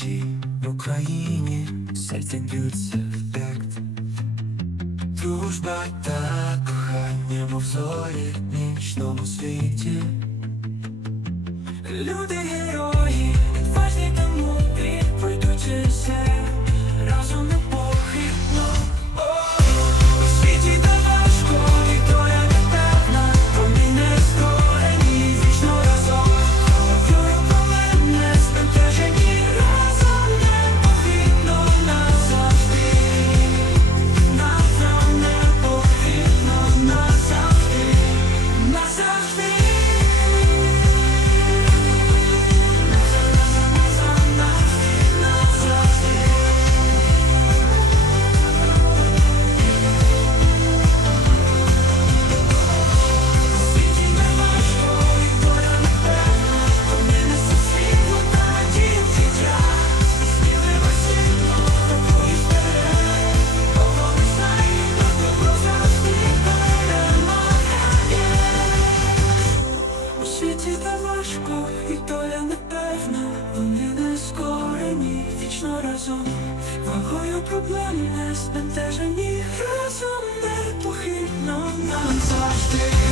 вночі в Україні. Серця б'ються в такт. Дружба та кохання, мов зорі в нічному світі. Люди герої, Вагою проблем не збентежені разом непохитно назавжди.